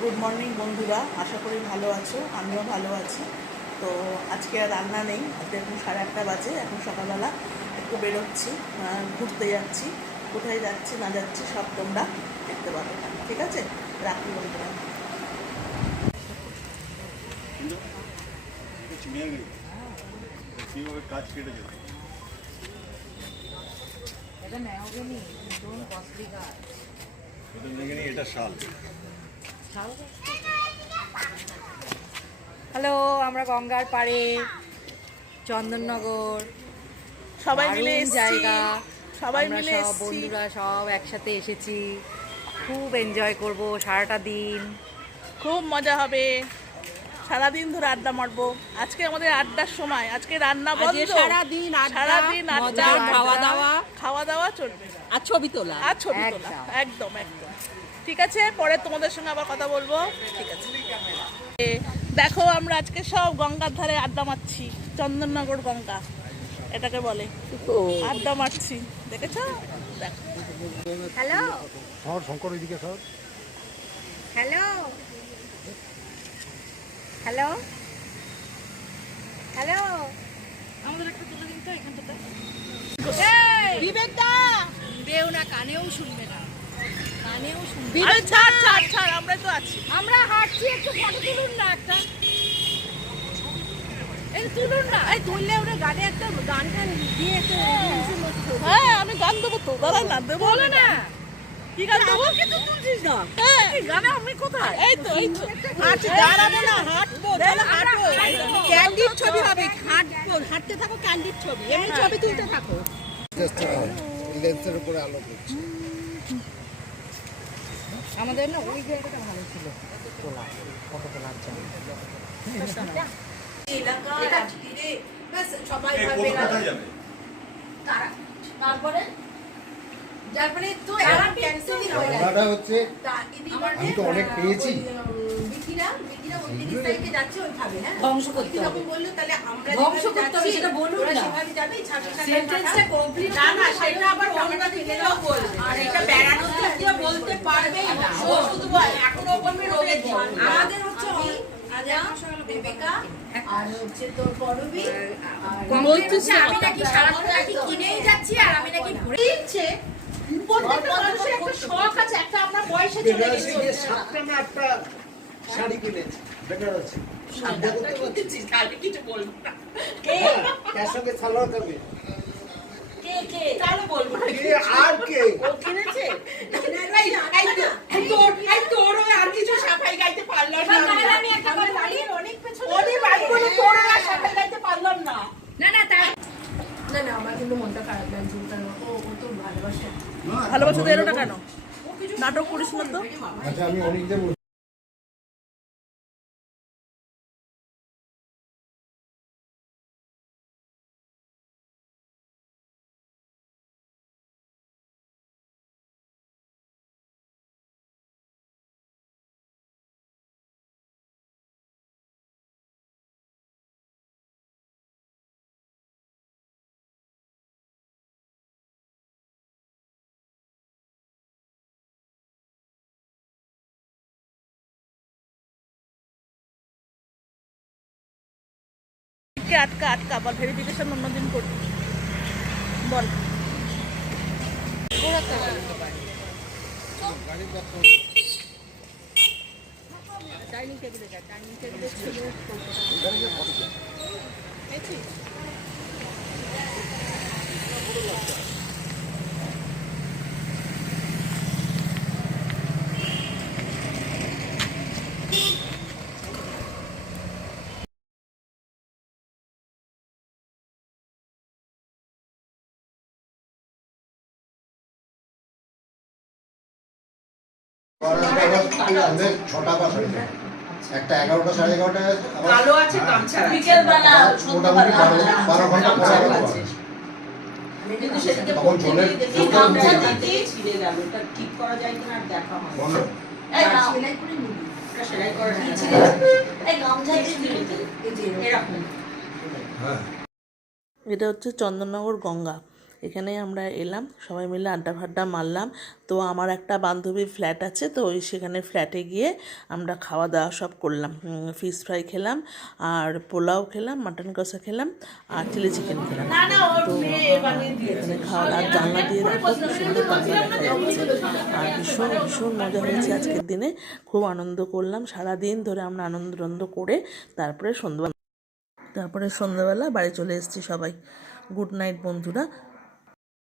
Good morning বন্ধুরা, আশা করি ভালো আছো। আমিও ভালো আছি। তো আজকে আর রান্না নেই, আজকে এখন 8:30 বাজে। এখন সকালবেলা একটু বেরোচ্ছি, ঘুরতে যাচ্ছি। কোথায় যাচ্ছি না যাচ্ছি সব তোমরা দেখতে পাবে। ঠিক আছে, রাখি বন্ধুরা। কাজ কেটে যেত এটা শাল। হ্যালো, আমরা গঙ্গার পাড়ে চন্দননগর সবাই মিলে জায়গা, সবাই আমরা মিলে সব বন্ধুরা সব একসাথে এসেছি। খুব এনজয় করব সারাটা দিন, খুব মজা হবে। সারাদিন ধরে আড্ডা মারবো। আজকে আমাদের আড্ডার সময়, আজকে রান্না বন্ধ। সারাদিন আড্ডা, খাওয়া দাওয়া চলবে আর ছবি তোলা। একদম একদম ঠিক আছে। পরে তোমাদের সঙ্গে আবার কথা বলবো। ঠিক আছে, দেখো আমরা আজকে সব গঙ্গার ধারে আড্ডা মারছি। চন্দননগর গঙ্গা এটাকে বলে, আড্ডা মারছি। দেখেছো? দেখো। হ্যালো শঙ্কর ওইদিকে সব হ্যালো হ্যালো হ্যালো, আমাদের একটা তুলে দিন তো এখানটাতে। বিবেকদা দেও না, কানেও শুনবে না, কানেও শুনবে। আরে ছাড় ছাড় ছাড়, আমরা তো আছি। আমরা হাঁটছি, একটু ফটো তুলুন না একটা। এই তুলুন না, এই তুললে ওরা গানে একটা গান টান দিয়ে একটা। হ্যাঁ, আমি গান দেবো তো, দাঁড়া না, দেবো বলো না কি গান দেবো। কিন্তু তুলছিস না। হ্যাঁ, এই গানে আমি কোথায়? এই তো আচ্ছা দাঁড়াবো না, হাঁটবো, তাহলে হাঁটবো। ক্যান্ডিড ছবি হবে, হাঁটবো, হাঁটতে থাকো, ক্যান্ডিড ছবি, এমনি ছবি তুলতে থাকো। লেন্সের উপরে আলো পড়ছে। আমাদের না ওই জায়গাটা ভালো ছিল তোলা, ফটো তোলার জন্য। এলাকা ঘিরে ব্যাস সবাই ভাবে তারপরে যারপরে তো ক্যান্সেলই হয়ে যায়। ওটা হচ্ছে আমি তো অনেক পেয়েছি। বিথিরা 29 তারিখে যাচ্ছে ওইভাবে। হ্যাঁ, ধ্বংস করতে হবে বললো, তাহলে আমরা ধ্বংস করতে হবে সেটা বলুন না, সেভাবে যাবে। সেন্টেন্সটা কমপ্লিট না, না সেটা আবার অন্যটা থেকেও বলবে। আর এটা বেড়ানোর দিক দিয়ে বলতে পারবেই না, ও শুধু এখনো বলবে রোগের জন্য। আমাদের হচ্ছে বিবেকা আর হচ্ছে তোর পরবী আর বলতেছে আমি নাকি সারাক্ষণ নাকি কিনেই যাচ্ছি আর আমি নাকি ঘুরে দিচ্ছে। প্রত্যেকটা মানুষের একটা শখ আছে, একটা আমরা বয়সে চলে গেছি। 7টা না 8টা শাড়ি কিনেছি, বেটার আছে। কালকে কিছু বলবো না। কে তার সঙ্গে সালোয়ার কামিজ। কে তাহলে বলবো না। কে আর কে ও কিনেছে? তোর আর কিছু সাফাই গাইতে পারলাম না। আমি একটা কথা বলি, অনেক পেছনে ওরে ভাই বলে তোর আর সাফাই গাইতে পারলাম না। না আমার কিন্তু মনটা খারাপ লাগছে। ও তো ভালোবাসে। ভালোবাসা তো এলো না কেন? নাটক করিস না তো। আচ্ছা, আমি অনেক দেব। আটকা আটকা আবার ভেরিফিকেশন অন্যদিন করবি। বল। ডাইনিং টেবিলে যা, ডাইনিং টেবিলে ছিল। আমাদের 6টা বাস হয়েছে, একটা 11টা 11:30 কালো আছে গামছা বিকেল বেলা মোটামুটি 12 ঘন্টা পরে আছে। কিন্তু সেদিকে তখন জলের দেখি গামছা দিতেই ছিঁড়ে গেল। এটা ঠিক করা যায় কিনা আর দেখা হয়। এই সেলাই করে নিবি, এটা সেলাই করা কি ছিঁড়ে এই গামছা দিয়ে দিতে এই যে এরকম। হ্যাঁ, এটা হচ্ছে চন্দননগর গঙ্গা। এখানেই আমরা এলাম, সবাই মিলে আড্ডা ফাড্ডা মারলাম। তো আমার একটা বান্ধবীর ফ্ল্যাট আছে, তো ওই সেখানে ফ্ল্যাটে গিয়ে আমরা খাওয়া দাওয়া সব করলাম। ফিশ ফ্রাই খেলাম, আর পোলাও খেলাম, মাটন কষা খেলাম, আর চিলি চিকেন খেলাম। তো এখানে খাওয়া, আর জানলা দিয়ে দেখো কি সুন্দর বাংলা দেখা যাচ্ছে। আর ভীষণ ভীষণ মজা হয়েছে আজকের দিনে, খুব আনন্দ করলাম। সারাদিন ধরে আমরা আনন্দ করে তারপরে সন্ধ্যাবেলা বাড়ি চলে এসেছি সবাই। গুড নাইট বন্ধুরা।